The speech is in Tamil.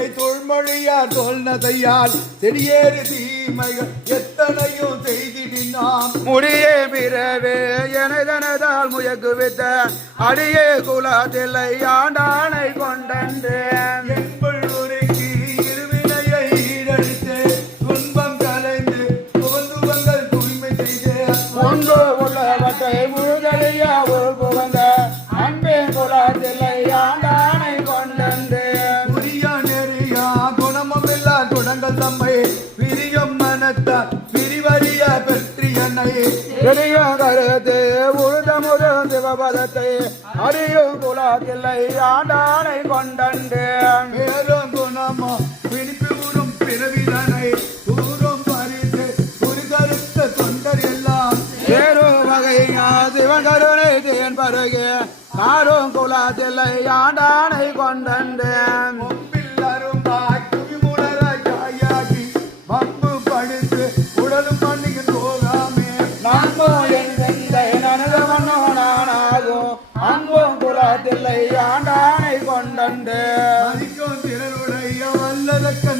தில்லை தொல்மொழியார் தோல்நதையால் செடியேறு தீமைகள் எத்தனையும் செய்திடினான் முடியே பிறவே எனதனதால் முயக்கு வித்த அடியே குலத்தில்லை ஆண்டானை கொண்டன்றேன் என்பள் உருக்கி இருவினையை ஈடழித்து துன்பம் கலைந்து துவந்துவங்கள் தூய்மை செய்து ஒன்று உள்ளவற்றை முழுதலியா ஒரு புகழ்ந்த அன்பே குலத்தில்லை ஆண்டானை கொண்டன்றேன் புரியா நெறியா குணமமில்லா குணங்கள் தம்மை பிரியும் மனத்தார் பிரிவறிய பெற்றியனை பெரிய கருத்து உழுத முதல் சிவபதத்தை அறியும் குலத்தில்லை ஆண்டானை கொண்டன்றேன் மேலும் குணமோ பிடிப்பு ஊறும் பிறவிதனை தூரும் பரிசு குறிகருத்த தொண்டர் எல்லாம் சேரும் வகையா சிவன் கருணை தேன் பருகே காரும் குலத்தில்லை ஆண்டானை கொண்டன்றேன் மும்பில் அரும்பாய் குவிமுடராய் காயாகி பம்பு படுத்து உடலும் பண்ணிக்கு போகாமே நம்போ என் செந்தை நனது மன்னோ நானாகும் அன்பும் குலத்தில்லை ஆண்டானை கொண்டன்றேன் மதிக்கும் திறனுடைய வல்லதக்கன்